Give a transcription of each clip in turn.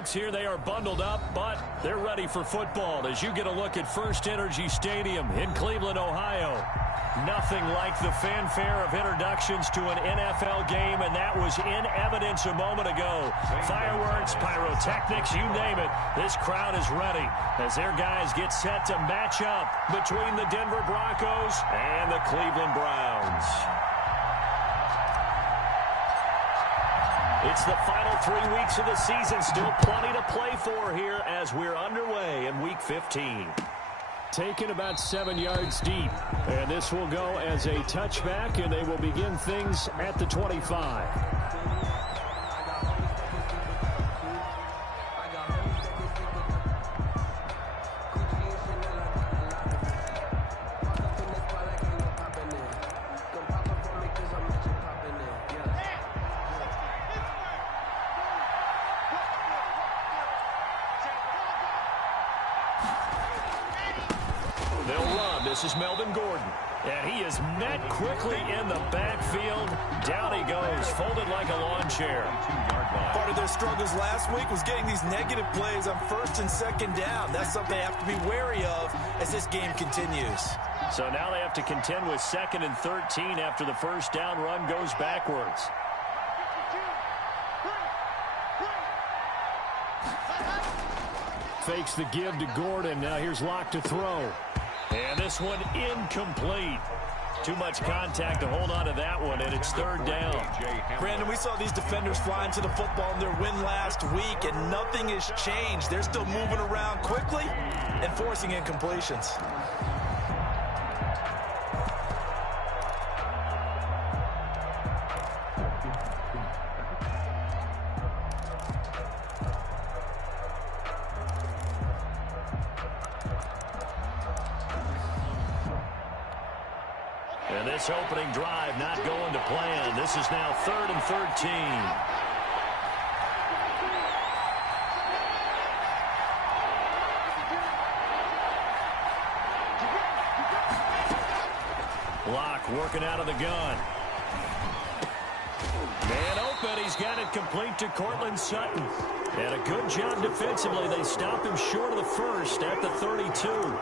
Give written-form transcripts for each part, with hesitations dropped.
folks here. They are bundled up, but they're ready for football as you get a look at First Energy Stadium in Cleveland, Ohio. Nothing like the fanfare of introductions to an NFL game, and that was in evidence a moment ago. Fireworks, pyrotechnics, you name it. This crowd is ready as their guys get set to match up between the Denver Broncos and the Cleveland Browns. It's the final 3 weeks of the season. Still plenty to play for here as we're underway in Week 15. Taken about 7 yards deep. And this will go as a touchback, and they will begin things at the 25. This is Melvin Gordon, and he is met quickly in the backfield. Down he goes, folded like a lawn chair. Part of their struggles last week was getting these negative plays on first and second down. That's something they have to be wary of as this game continues. So now they have to contend with 2nd and 13 after the first down run goes backwards. Fakes the give to Gordon. Now here's Locke to throw. And this one incomplete. Too much contact to hold on to that one, and it's 3rd down. Brandon, we saw these defenders flying to the football in their win last week, and nothing has changed. They're still moving around quickly and forcing incompletions. And this opening drive not going to plan. This is now 3rd and 13. Locke working out of the gun. Man open. He's got it complete to Cortland Sutton. And a good job defensively. They stop him short of the first at the 32.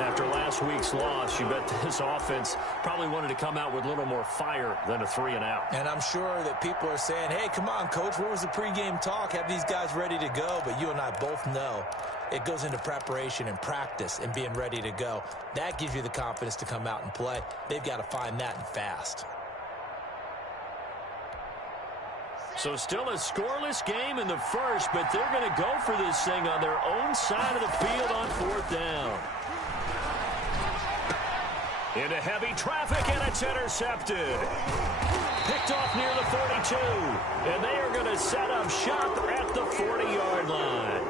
After last week's loss, you bet this offense probably wanted to come out with a little more fire than a 3-and-out. And I'm sure that people are saying, hey, come on, Coach, where was the pregame talk? Have these guys ready to go? But you and I both know it goes into preparation and practice and being ready to go. That gives you the confidence to come out and play. They've got to find that and fast. So still a scoreless game in the first, but they're going to go for this thing on their own side of the field on 4th down. Into heavy traffic, and it's intercepted. Picked off near the 42, and they are going to set up shop at the 40-yard line.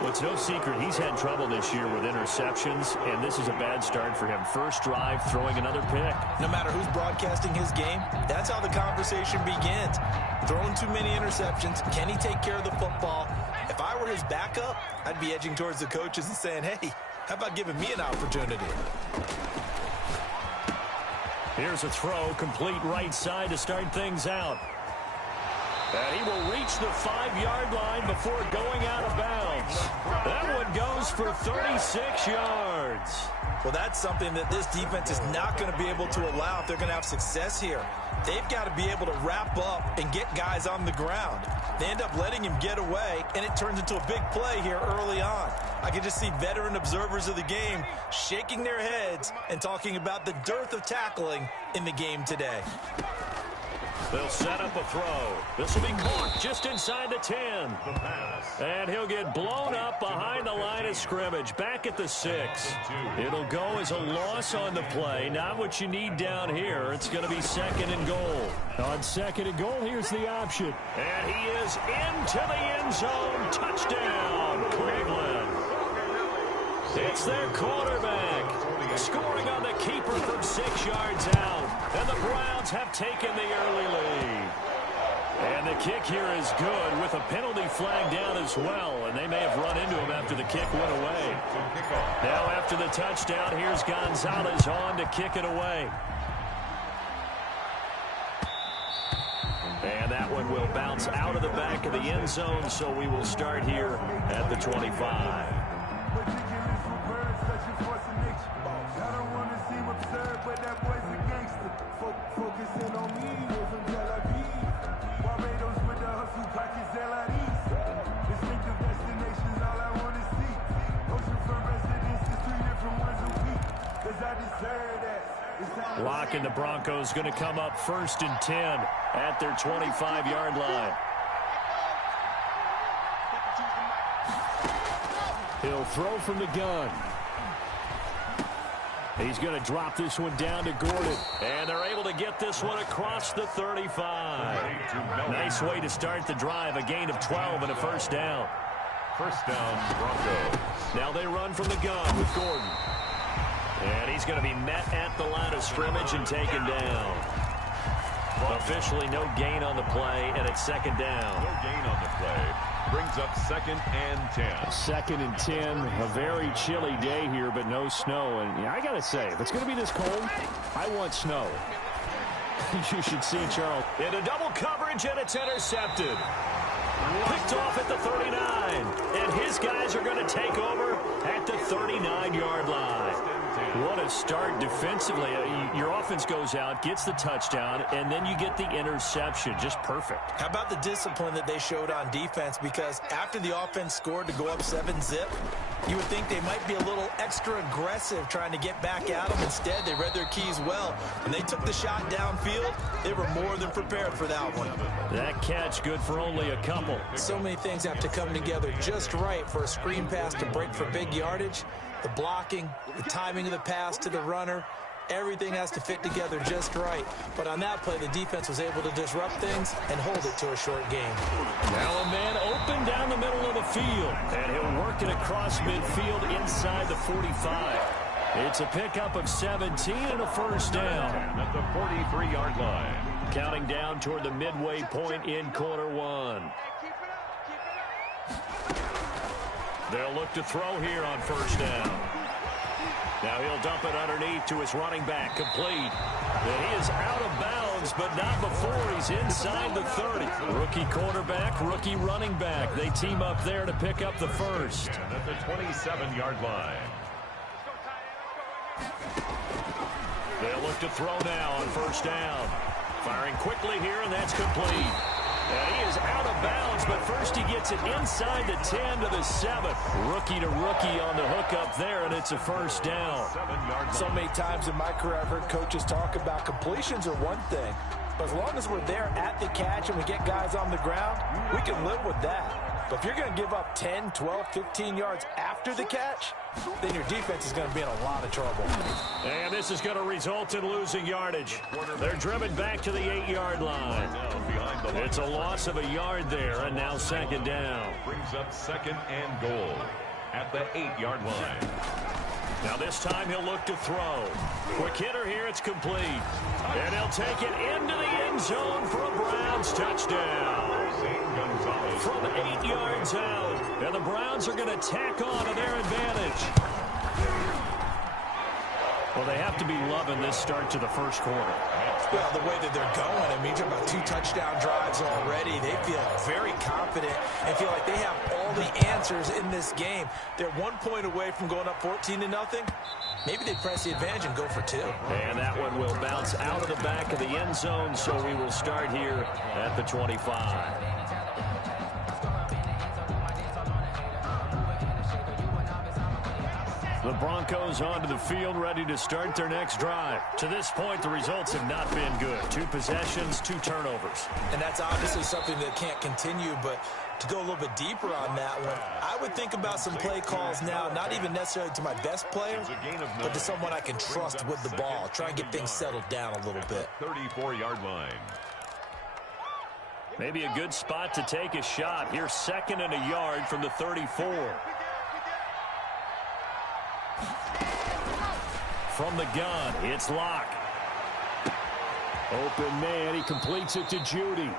Well, it's no secret he's had trouble this year with interceptions, and this is a bad start for him. First drive, throwing another pick. No matter who's broadcasting his game, that's how the conversation begins. Throwing too many interceptions, can he take care of the football? If I were his backup, I'd be edging towards the coaches and saying, hey, how about giving me an opportunity? Here's a throw, complete right side to start things out. And he will reach the 5-yard line before going out of bounds. That one goes for 36 yards. Well, that's something that this defense is not going to be able to allow if they're going to have success here. They've got to be able to wrap up and get guys on the ground. They end up letting him get away, and it turns into a big play here early on. I can just see veteran observers of the game shaking their heads and talking about the dearth of tackling in the game today. They'll set up a throw. This will be caught just inside the 10. And he'll get blown up behind the line of scrimmage, back at the 6. It'll go as a loss on the play. Not what you need down here. It's going to be 2nd and goal. On 2nd and goal, here's the option. And he is into the end zone. Touchdown, Cleveland. It's their quarterback scoring on the keeper from 6 yards out. And the Browns have taken the early lead. And the kick here is good with a penalty flag down as well. And they may have run into him after the kick went away. Now after the touchdown, here's Gonzalez on to kick it away. And that one will bounce out of the back of the end zone, so we will start here at the 25. Lock and the Broncos going to come up 1st and 10 at their 25-yard line. He'll throw from the gun. He's going to drop this one down to Gordon. And they're able to get this one across the 35. Nice way to start the drive. A gain of 12 and a first down. First down, Broncos. Now they run from the gun with Gordon. And he's going to be met at the line of scrimmage and taken down. Officially no gain on the play, and it's second down. No gain on the play. Brings up 2nd and 10. 2nd and 10. A very chilly day here, but no snow. And I got to say, if it's going to be this cold, I want snow. You should see Charles. Into double coverage, and it's intercepted. Picked off at the 39. And his guys are going to take over at the 39-yard line. What a start defensively. Your offense goes out, gets the touchdown, and then you get the interception. Just perfect. How about the discipline that they showed on defense? Because after the offense scored to go up 7-zip, you would think they might be a little extra aggressive trying to get back at them. Instead, they read their keys well. When they took the shot downfield, they were more than prepared for that one. That catch good for only a couple. So many things have to come together just right for a screen pass to break for big yardage. The blocking, the timing of the pass to the runner, everything has to fit together just right. But on that play, the defense was able to disrupt things and hold it to a short game. Now a man open down the middle of the field, and he'll work it across midfield inside the 45. It's a pickup of 17 and a first down. At the 43-yard line. Counting down toward the midway point in quarter one. They'll look to throw here on first down. Now he'll dump it underneath to his running back, complete. And he is out of bounds, but not before he's inside the 30. Rookie quarterback, rookie running back. They team up there to pick up the first. And at the 27-yard line. They'll look to throw now on first down. Firing quickly here, and that's complete. And he is out of bounds, but first he gets it inside the 10 to the 7. Rookie to rookie on the hook up there, and it's a first down. So many times in my career I've heard coaches talk about completions are one thing, but as long as we're there at the catch and we get guys on the ground, we can live with that. But if you're going to give up 10, 12, 15 yards after the catch, then your defense is going to be in a lot of trouble. And this is going to result in losing yardage. They're driven back to the 8-yard line. It's a loss of a yard there, and now second down. Brings up 2nd and goal at the 8-yard line. Now this time he'll look to throw. Quick hitter here, it's complete. And he'll take it into the end zone for a Browns touchdown. From 8 yards out. And the Browns are going to tack on to their advantage. Well, they have to be loving this start to the first quarter. Well, the way that they're going, I mean, you're about 2 touchdown drives already. They feel very confident and feel like they have all the answers in this game. They're 1 point away from going up 14-0. Maybe they press the advantage and go for 2. And that one will bounce out of the back of the end zone, so we will start here at the 25. The Broncos onto the field, ready to start their next drive. To this point, the results have not been good. 2 possessions, 2 turnovers. And that's obviously something that can't continue, but to go a little bit deeper on that one, I would think about some play calls now, not even necessarily to my best player, but to someone I can trust with the ball. Try and get things settled down a little bit. 34-yard line. Maybe a good spot to take a shot. Here's 2nd and a yard from the 34. From the gun, it's Locke. Open man, he completes it to Judy.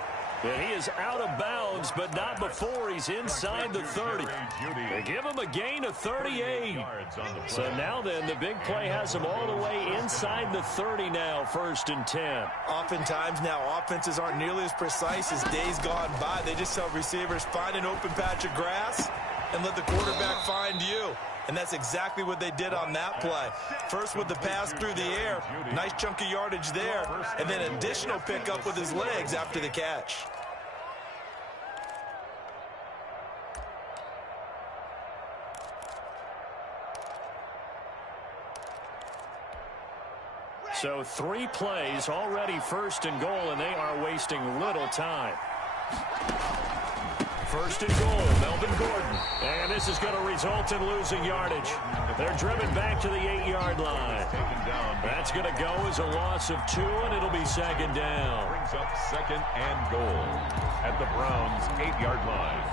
And he is out of bounds, but not before he's inside the 30. They give him a gain of 38. So now then, the big play has him all the way inside the 30 now, 1st and 10. Oftentimes now, offenses aren't nearly as precise as days gone by. They just tell receivers, find an open patch of grass and let the quarterback find you. And that's exactly what they did on that play. First with the pass through the air, nice chunk of yardage there, and then additional pickup with his legs after the catch. So 3 plays already 1st and goal, and they are wasting little time. 1st and goal, Melvin Gordon. And this is going to result in losing yardage. They're driven back to the 8-yard line. That's going to go as a loss of 2, and it'll be 2nd down. Brings up 2nd and goal at the Browns' 8-yard line.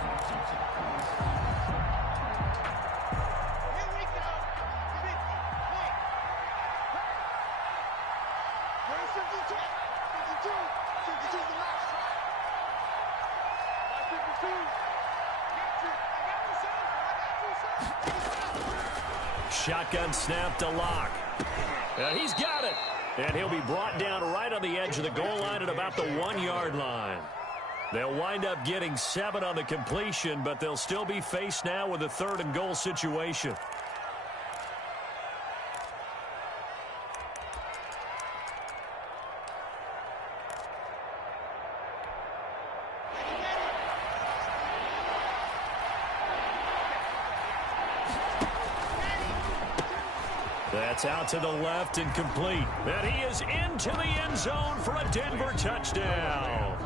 Shotgun snap to Locke. And he's got it. And he'll be brought down right on the edge of the goal line at about the 1-yard line. They'll wind up getting 7 on the completion, but they'll still be faced now with a 3rd and goal situation. That's out to the left and complete. And he is into the end zone for a Denver touchdown.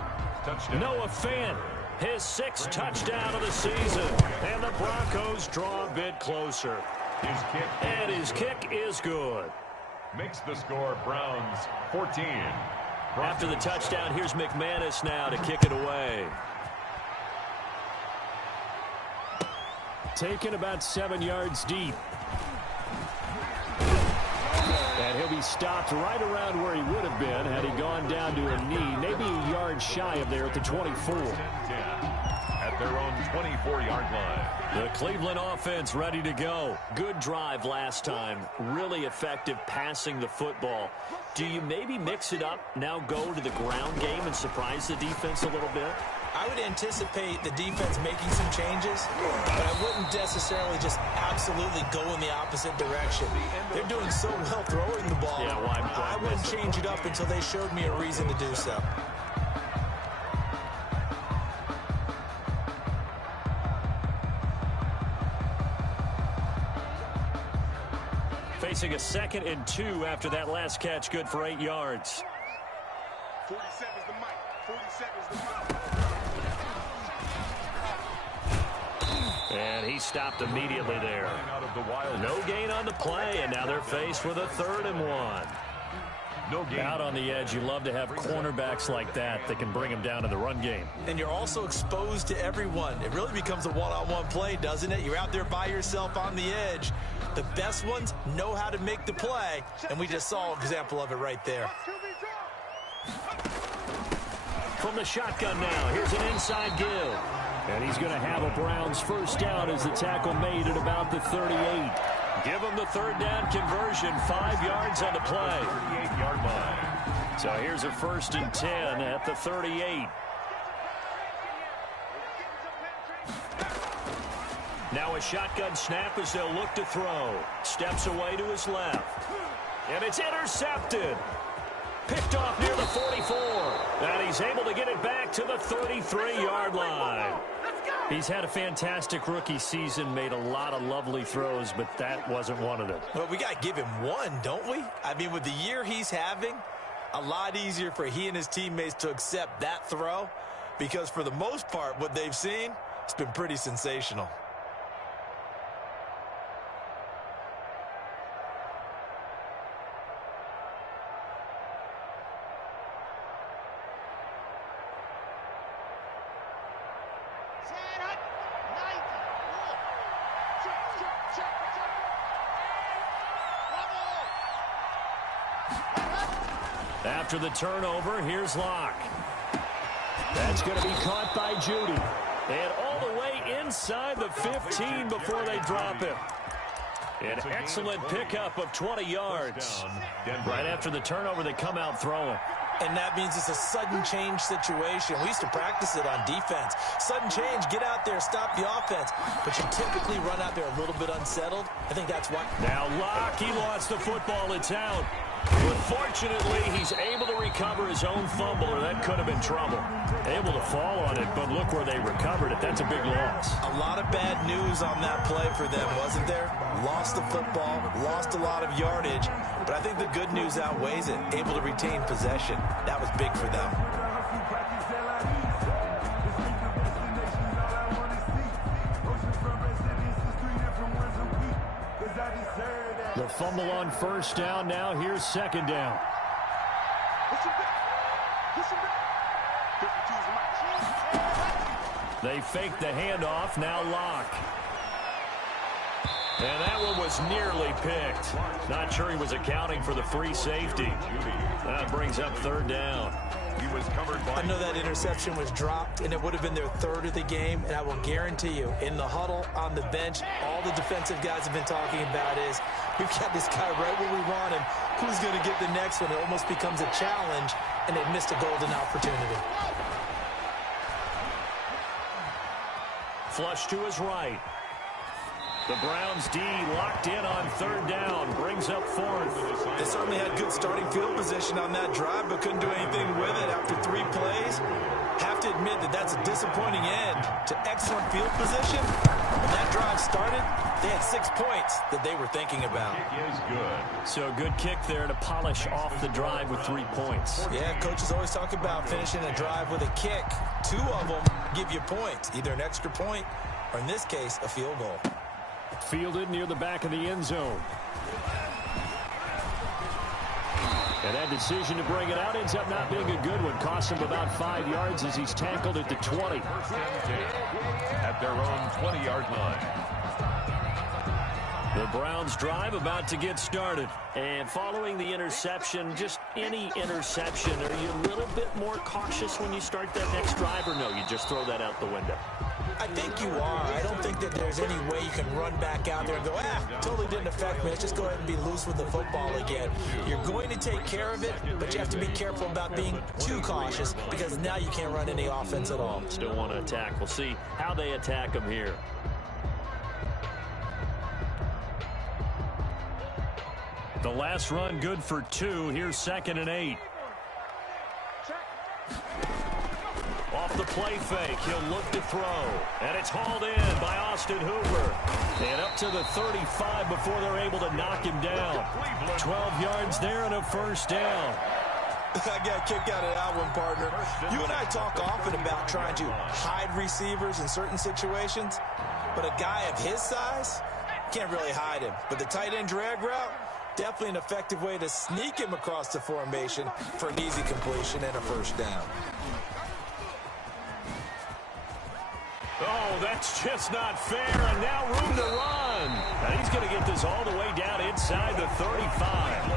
Noah Fant, his 6th touchdown of the season. And the Broncos draw a bit closer. His kick is good. Makes the score Browns 14. After the touchdown, here's McManus now to kick it away. Taken about 7 yards deep. And he'll be stopped right around where he would have been had he gone down to a knee, maybe a yard shy of there at the 24. At their own 24-yard line. The Cleveland offense ready to go. Good drive last time. Really effective passing the football. Do you maybe mix it up, now go to the ground game and surprise the defense a little bit? I would anticipate the defense making some changes, but I wouldn't necessarily just absolutely go in the opposite direction. They're doing so well throwing the ball. Yeah, why I wouldn't change it up until they showed me a reason to do so. Facing a 2nd and 2 after that last catch, good for 8 yards. 47's the mic. 47's the mic. And he stopped immediately there. No gain on the play, and now they're faced with a 3rd and 1. No gain. Out on the edge, you love to have cornerbacks like that can bring them down in the run game. And you're also exposed to everyone. It really becomes a one-on-one play, doesn't it? You're out there by yourself on the edge. The best ones know how to make the play, and we just saw an example of it right there. From the shotgun now, here's an inside give. And he's going to have a Browns 1st down as the tackle made at about the 38. Give him the 3rd down conversion, 5 yards on the play. 38-yard line. So here's a 1st and 10 at the 38. Now a shotgun snap as they'll look to throw. Steps away to his left. And it's intercepted. Picked off near the 44. And he's able to get it back to the 33-yard line. He's had a fantastic rookie season, made a lot of lovely throws, but that wasn't one of them. Well, we got to give him one, don't we? I mean, with the year he's having, a lot easier for he and his teammates to accept that throw, because for the most part, what they've seen, it's been pretty sensational. After the turnover, here's Locke. That's going to be caught by Judy. And all the way inside the 15 before they drop him. An excellent pickup of 20 yards. Right after the turnover, they come out throwing. And that means it's a sudden change situation. We used to practice it on defense. Sudden change, get out there, stop the offense. But you typically run out there a little bit unsettled. I think that's why. Now Locke, he lost the football. It's out. But fortunately, he's able to recover his own fumble, or that could have been trouble. Able to fall on it, but look where they recovered it. That's a big loss. A lot of bad news on that play for them, wasn't there? Lost the football, lost a lot of yardage, but I think the good news outweighs it. Able to retain possession. That was big for them. The fumble on first down. Now here's second down. They fake the handoff. Now Locke. And that one was nearly picked. Not sure he was accounting for the free safety. That brings up third down. He was covered by. I know that interception was dropped, and it would have been their third of the game, and I will guarantee you, in the huddle, on the bench, all the defensive guys have been talking about is, we've got this guy right where we want him. Who's going to get the next one? It almost becomes a challenge, and they missed a golden opportunity. Flush to his right. The Browns D locked in on third down. Brings up fourth. They certainly had good starting field position on that drive, but couldn't do anything with it after 3 plays. Have to admit that that's a disappointing end to excellent field position. When that drive started, they had 6 points that they were thinking about. Kick is good. So a good kick there to polish off the drive with 3 points. Yeah, coaches always talk about finishing a drive with a kick. 2 of them give you points, either an extra point or, in this case, a field goal. Fielded near the back of the end zone. And that decision to bring it out ends up not being a good one. Costs him about 5 yards as he's tackled at the 20. First and 10 at their own 20-yard line. The Browns drive about to get started. And following the interception, just any interception, are you a little bit more cautious when you start that next drive, or no, you just throw that out the window? I think you are. I don't think that there's any way you can run back out there and go, totally didn't affect me. Let's just go ahead and be loose with the football again. You're going to take care of it, but you have to be careful about being too cautious because now you can't run any offense at all. Still want to attack. We'll see how they attack them here. The last run good for 2. Here's 2nd and 8. Off the play fake, he'll look to throw. And it's hauled in by Austin Hooper. And up to the 35 before they're able to knock him down. 12 yards there and a first down. I got a kick out of that one, partner. You and I talk often about trying to hide receivers in certain situations. But a guy of his size, can't really hide him. But the tight end drag route, definitely an effective way to sneak him across the formation for an easy completion and a first down. Oh, that's just not fair, and now room to run. And he's going to get this all the way down inside the 35.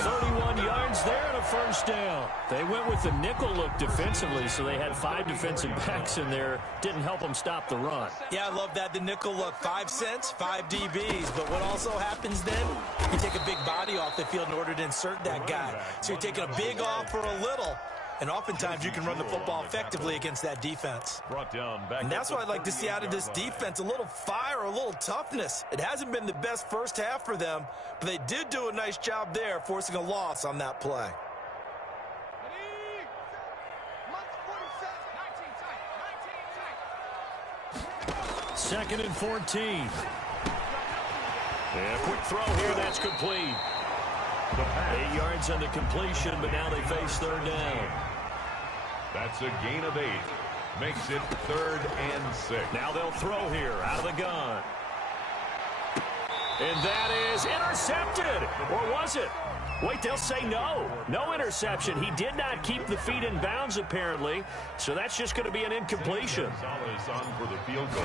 31 yards there and a first down. They went with the nickel look defensively, so they had 5 defensive backs in there. Didn't help them stop the run. Yeah, I love that, the nickel look. 5 cents, 5 DBs. But what also happens then, you take a big body off the field in order to insert that guy. So you're taking a big off for a little. And oftentimes you can run the football effectively against that defense. Brought down back. And that's what I'd like to see out of this defense, a little fire, a little toughness. It hasn't been the best first half for them, but they did do a nice job there, forcing a loss on that play. 2nd and 14. And a quick throw here, that's complete. 8 yards on the completion, but now they face third down. That's a gain of 8. Makes it 3rd and 6. Now they'll throw here out of the gun. And that is intercepted. Or was it? Wait, they'll say no. No interception. He did not keep the feet in bounds, apparently. So that's just going to be an incompletion. Gonzalez on for the field goal.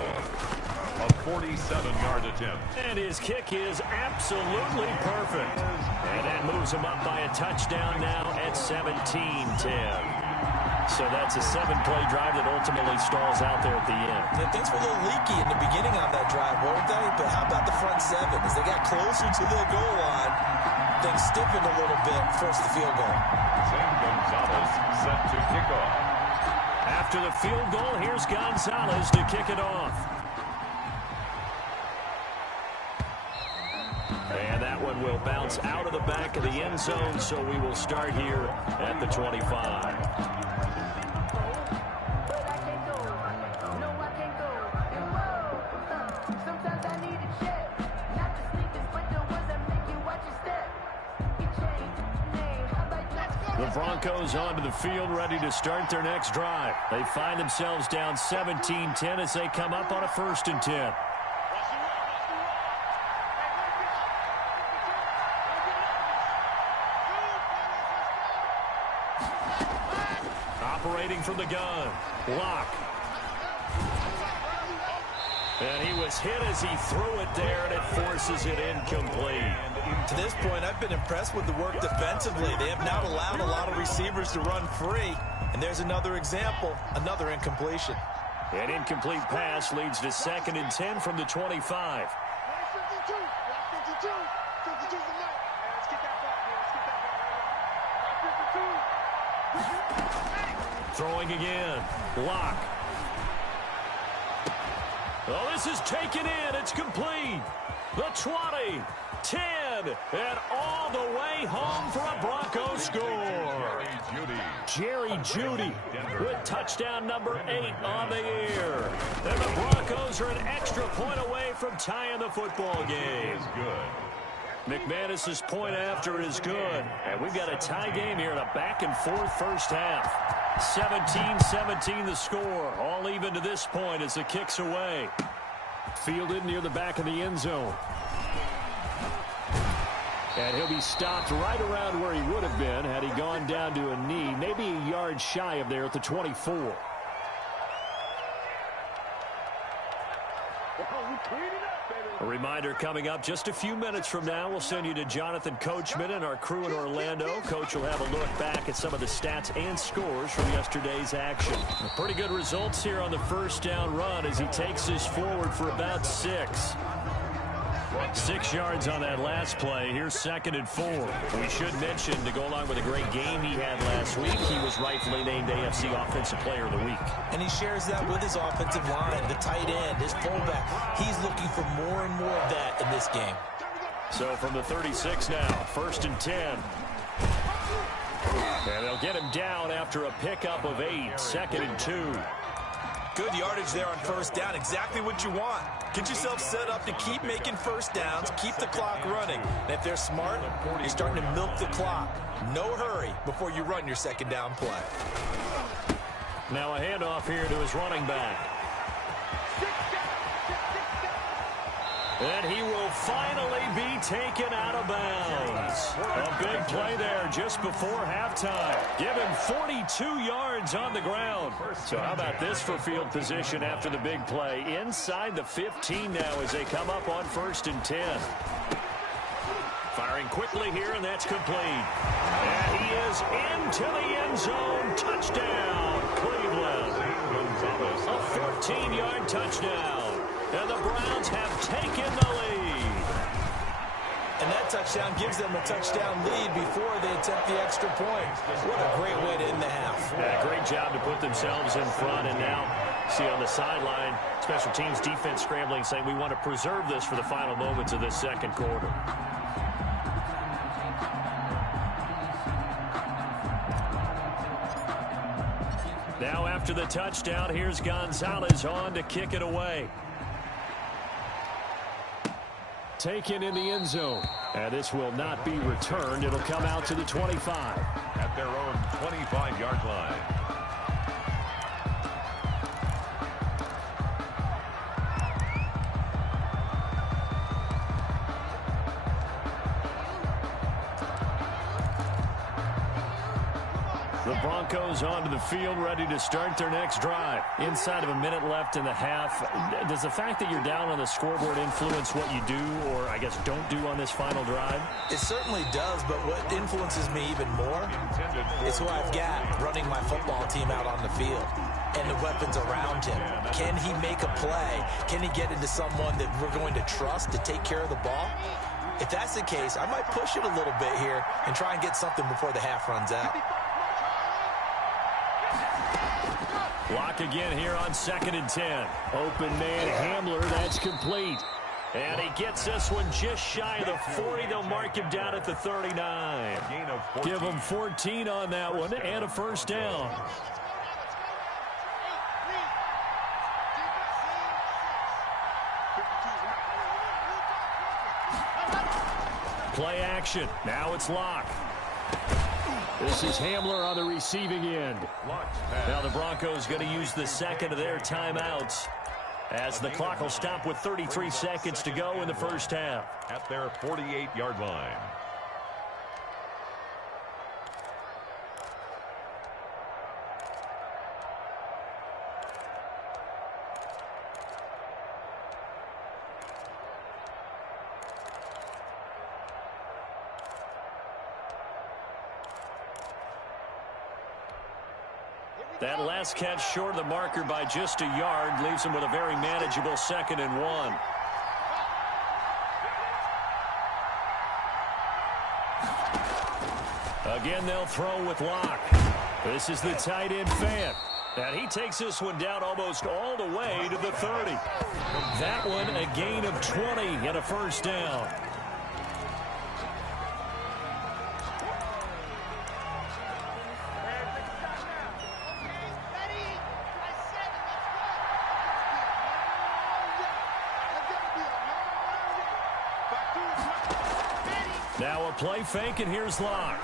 A 47-yard attempt. And his kick is absolutely perfect. And that moves him up by a touchdown now at 17-10. So that's a 7-play drive that ultimately stalls out there at the end. Yeah, things were a little leaky in the beginning on that drive, weren't they? But how about the front seven? As they got closer to the goal line, things stiffened a little bit, forced the field goal. Zane Gonzalez set to kick off. After the field goal, here's Gonzalez to kick it off. And that one will bounce out of the back of the end zone, so we will start here at the 25. The Broncos onto the field, ready to start their next drive. They find themselves down 17-10 as they come up on a 1st and 10. Operating from the gun, Locke. And he was hit as he threw it there, and it forces it incomplete. To this point, I've been impressed with the work defensively. They have not allowed a lot of receivers to run free. And there's another example, another incompletion. An incomplete pass leads to 2nd and 10 from the 25. Throwing again. Locke. Oh, this is taken in. It's complete. The 20, 10, and all the way home for a Broncos score. Jerry Jeudy with touchdown number 8 on the year. And the Broncos are an extra point away from tying the football game. McManus's point after is good. And we've got a tie game here in a back-and-forth first half. 17-17 the score. All even to this point as the kick's away. Fielded near the back of the end zone. And he'll be stopped right around where he would have been had he gone down to a knee, maybe a yard shy of there at the 24. A reminder coming up just a few minutes from now. We'll send you to Jonathan Coachman and our crew in Orlando. Coach will have a look back at some of the stats and scores from yesterday's action. Pretty good results here on the first down run as he takes this forward for about 6. 6 yards on that last play. Here's 2nd and 4. We should mention, to go along with a great game he had last week, he was rightfully named AFC Offensive Player of the Week. And he shares that with his offensive line, the tight end, his fullback. He's looking for more and more of that in this game. So from the 36 now, 1st and 10. And they'll get him down after a pickup of 8, 2nd and 2. Good yardage there on first down. Exactly what you want. Get yourself set up to keep making first downs, keep the clock running. And if they're smart, you're starting to milk the clock. No hurry before you run your 2nd down play. Now a handoff here to his running back. And he will finally be taken out of bounds. A big play there just before halftime. Give him 42 yards on the ground. So how about this for field position after the big play? Inside the 15 now as they come up on 1st and 10. Firing quickly here, and that's complete. And he is into the end zone. Touchdown, Cleveland. A 14-yard touchdown. And the Browns have taken the lead. And that touchdown gives them a touchdown lead before they attempt the extra point. What a great way to end the half. Yeah, great job to put themselves in front. And now, see on the sideline, special teams defense scrambling, saying we want to preserve this for the final moments of this 2nd quarter. Now after the touchdown, here's Gonzalez on to kick it away. Taken in the end zone. And this will not be returned. It'll come out to the 25. At their own 25-yard line. The Broncos onto the field, ready to start their next drive. Inside of a minute left in the half, does the fact that you're down on the scoreboard influence what you do, or I guess don't do on this final drive? It certainly does, but what influences me even more is who I've got running my football team out on the field and the weapons around him. Can he make a play? Can he get into someone that we're going to trust to take care of the ball? If that's the case, I might push it a little bit here and try and get something before the half runs out. Block again here on 2nd and 10. Open man Hamler, that's complete. And he gets this one just shy of the 40. They'll mark him down at the 39. Give him 14 on that one and a first down. Play action. Now it's Locke. This is Hamler on the receiving end. Now the Broncos going to use the second of their timeouts as the clock will stop with 33 seconds to go in the first half. At their 48-yard line. That last catch short of the marker by just a yard leaves him with a very manageable 2nd and 1. Again, they'll throw with Locke. This is the tight end Fant. And he takes this one down almost all the way to the 30. That one a gain of 20 and a first down. Now a play fake, and here's Locke.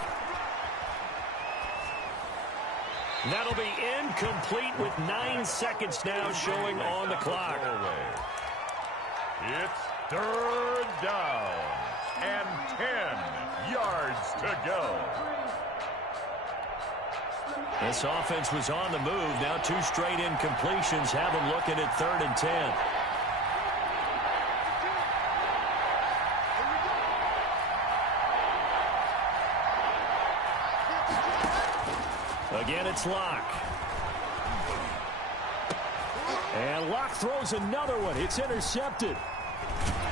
That'll be incomplete with 9 seconds now showing on the clock. It's 3rd down and 10 yards to go. This offense was on the move. Now 2 straight incompletions have them looking at 3rd and 10. Again, it's Locke. And Locke throws another one. It's intercepted.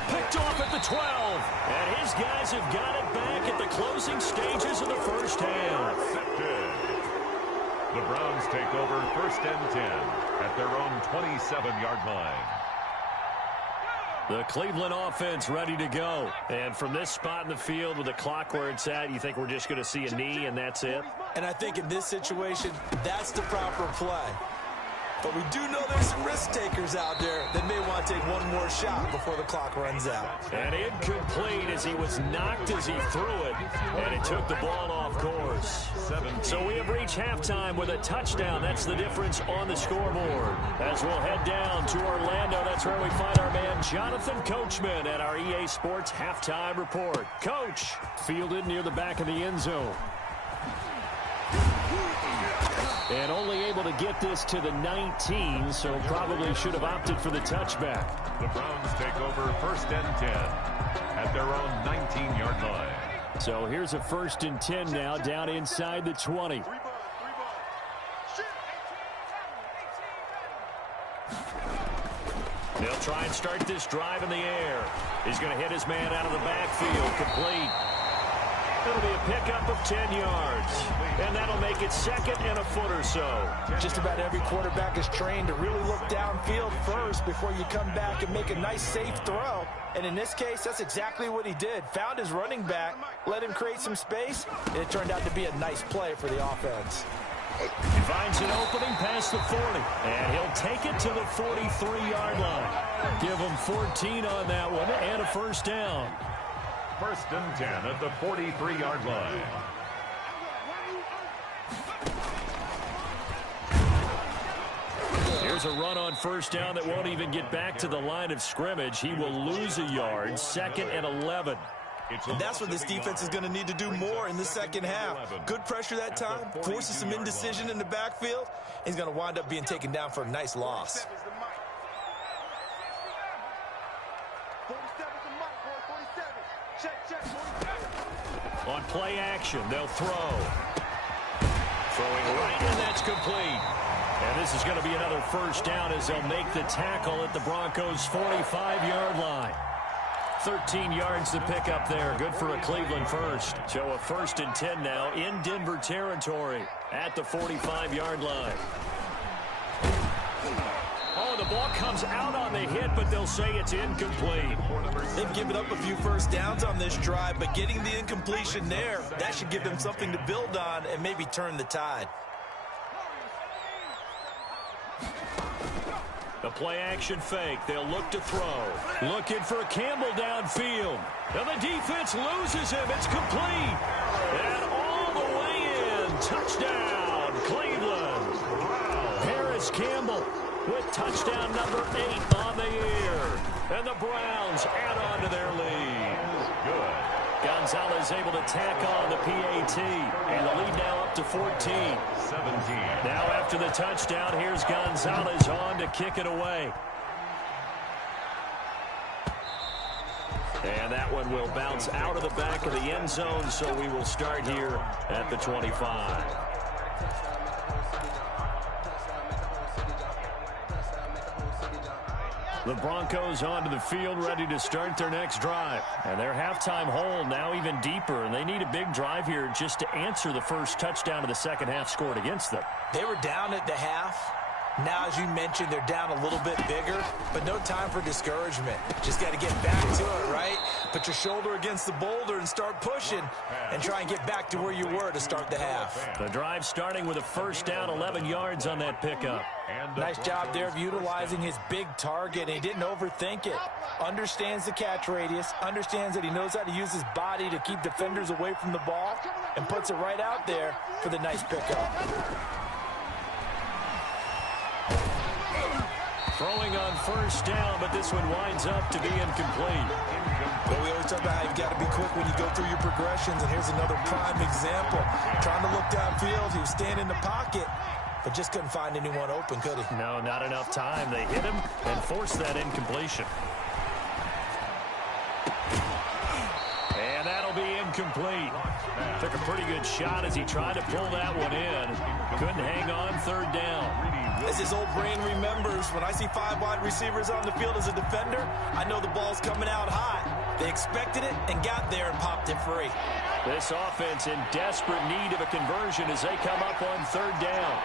Picked off at the 12. And his guys have got it back at the closing stages of the first half. The Browns take over 1st and 10 at their own 27-yard line. The Cleveland offense ready to go. And from this spot in the field with the clock where it's at, you think we're just going to see a knee and that's it? And I think in this situation, that's the proper play. But we do know there's some risk takers out there that may want to take one more shot before the clock runs out. And incomplete as he was knocked as he threw it. And it took the ball off course. 17. So we have reached halftime with a touchdown. That's the difference on the scoreboard. As we'll head down to Orlando, that's where we find our man Jonathan Coachman at our EA Sports Halftime Report. Coach, fielded near the back of the end zone. And only able to get this to the 19, so probably should have opted for the touchback. The Browns take over 1st and 10 at their own 19-yard line. So here's a 1st and 10 now down inside the 20. They'll try and start this drive in the air. He's going to hit his man out of the backfield, complete. It'll be a pickup of 10 yards. And that'll make it 2nd and a foot or so. Just about every quarterback is trained to really look downfield first before you come back and make a nice, safe throw. And in this case, that's exactly what he did. Found his running back, let him create some space, and it turned out to be a nice play for the offense. He finds an opening past the 40, and he'll take it to the 43-yard line. Give him 14 on that one and a first down. 1st and 10 at the 43-yard line. Here's a run on first down that won't even get back to the line of scrimmage. He will lose a yard. 2nd and 11. And that's what this defense is going to need to do more in the second half. Good pressure that time, forces some indecision in the backfield. He's going to wind up being taken down for a nice loss. On play action, they'll throw. Throwing right, and that's complete. And this is going to be another first down as they'll make the tackle at the Broncos' 45-yard line. 13 yards to pick up there. Good for a Cleveland first. So a 1st and 10 now in Denver territory at the 45-yard line. Oh, the ball comes out on the hit, but they'll say it's incomplete. They've given up a few first downs on this drive, but getting the incompletion there, that should give them something to build on and maybe turn the tide. The play-action fake. They'll look to throw. Looking for Campbell downfield. And the defense loses him. It's complete. And all the way in. Touchdown, Cleveland. Harris Campbell with touchdown number 8 on the year. And the Browns add on to their lead. Good. Gonzalez able to tack on the PAT. And the lead now up to 14. 17. Now after the touchdown, here's Gonzalez on to kick it away. And that one will bounce out of the back of the end zone, so we will start here at the 25. The Broncos onto the field, ready to start their next drive. And their halftime hole now even deeper, and they need a big drive here just to answer the first touchdown of the second half scored against them. They were down at the half. Now, as you mentioned, they're down a little bit bigger, but no time for discouragement. Just got to get back to it, right? Put your shoulder against the boulder and start pushing and try and get back to where you were to start the half. The drive starting with a first down, 11 yards on that pickup. Nice job there of utilizing his big target. He didn't overthink it. Understands the catch radius, understands that he knows how to use his body to keep defenders away from the ball, and puts it right out there for the nice pickup. Throwing on first down, but this one winds up to be incomplete. Well, we always talk about how you've got to be quick when you go through your progressions, and here's another prime example. Trying to look downfield, he was staying in the pocket, but just couldn't find anyone open, could he? No, not enough time. They hit him and forced that incompletion. And that'll be incomplete. Took a pretty good shot as he tried to pull that one in. Couldn't hang on, third down. As his old brain remembers, when I see 5 wide receivers on the field as a defender, I know the ball's coming out hot. They expected it and got there and popped it free. This offense in desperate need of a conversion as they come up on third down.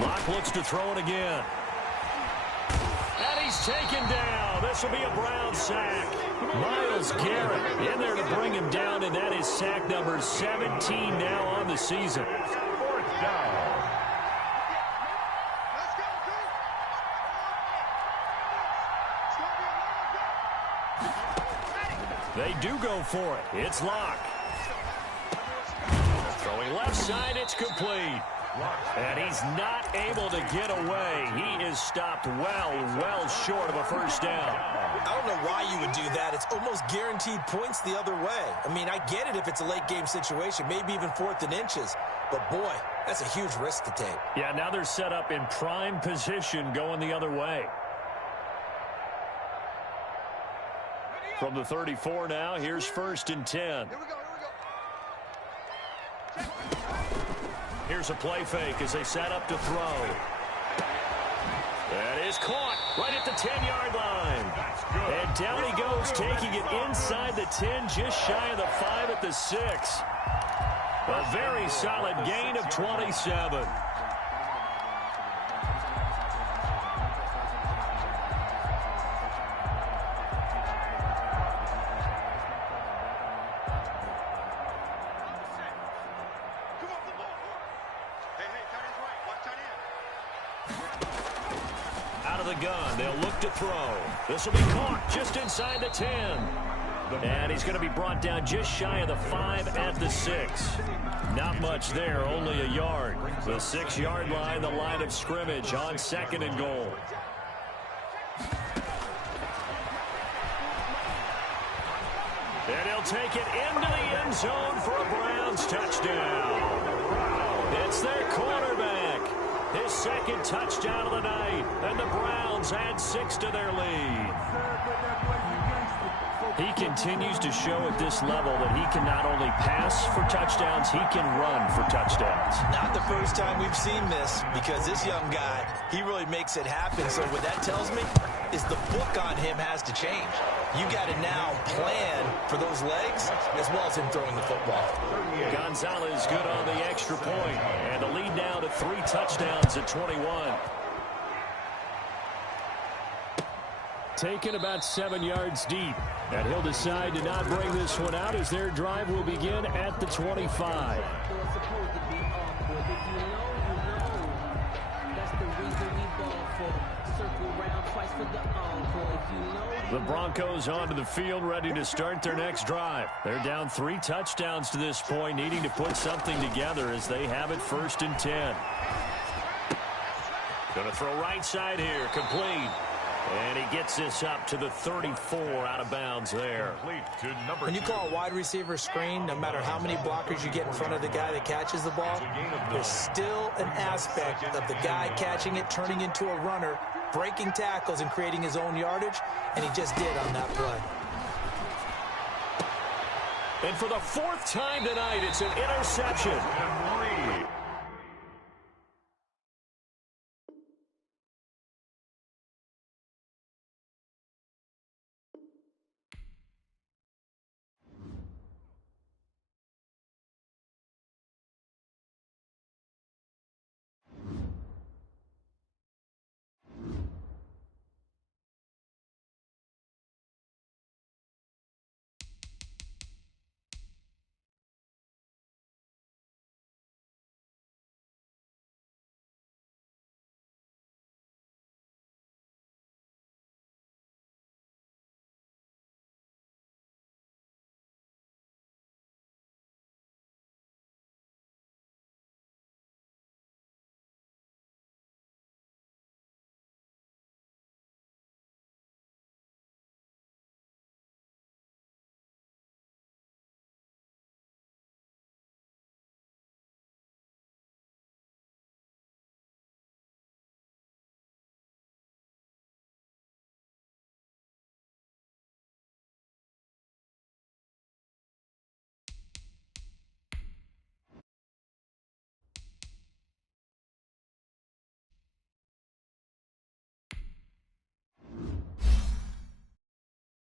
Locke looks to throw it again. And he's taken down. This will be a Brown sack. Myles Garrett in there to bring him down, and that is sack number 17 now on the season. Fourth down. They do go for it. It's Locke. Throwing left side, it's complete. And he's not able to get away. He is stopped well short of a first down. I don't know why you would do that. It's almost guaranteed points the other way. I mean, I get it if it's a late game situation, maybe even 4th and inches. But, boy, that's a huge risk to take. Yeah, now they're set up in prime position going the other way. From the 34 now, here's 1st and 10. Here's a play fake as they set up to throw. That is caught right at the 10-yard line. And down he goes, taking it inside the 10, just shy of the 5 at the 6. A very solid gain of 27. Out of the gun, they'll look to throw. This will be caught just inside the 10. And he's going to be brought down just shy of the 5 at the 6. Not much there, only a yard. The 6-yard line, the line of scrimmage on 2nd and goal. And he'll take it into the end zone for a Browns touchdown. It's their quarterback. His second touchdown of the night. And the Browns add 6 to their lead. He continues to show at this level that he can not only pass for touchdowns, he can run for touchdowns. Not the first time we've seen this, because this young guy, he really makes it happen. So what that tells me is the book on him has to change. You got to now plan for those legs as well as him throwing the football. Gonzalez good on the extra point, and the lead now to 3 touchdowns at 21. Taken about 7 yards deep, and he'll decide to not bring this one out as their drive will begin at the 25. The Broncos onto the field, ready to start their next drive. They're down 3 touchdowns to this point, needing to put something together as they have it 1st and 10. Going to throw right side here, complete. And he gets this up to the 34, out of bounds there. When you call a wide receiver screen, no matter how many blockers you get in front of the guy that catches the ball, there's still an aspect of the guy catching it, turning into a runner, breaking tackles and creating his own yardage, and he just did on that play. And for the 4th time tonight, it's an interception.